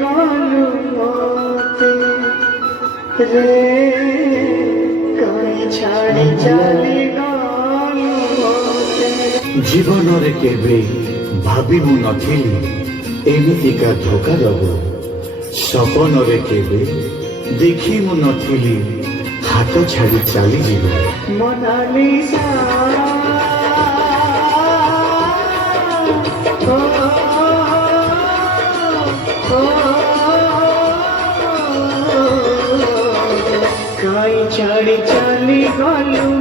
গলু মতে রে কাই ছাড়ি চালি গলু মতে। ଜୀବନରେ କେବେ ଭାବି ମୁଁ ନଥିଲି ଏମିତିକା ଧୋକା ଦବ। ସପନରେ କେବେ ଦେଖି ମୁଁ ନଥିଲି ହାତ ଛାଡ଼ି ଚାଲିଯିବ। ମୋନାଲିସା কাই ছাড়ি চালি গলু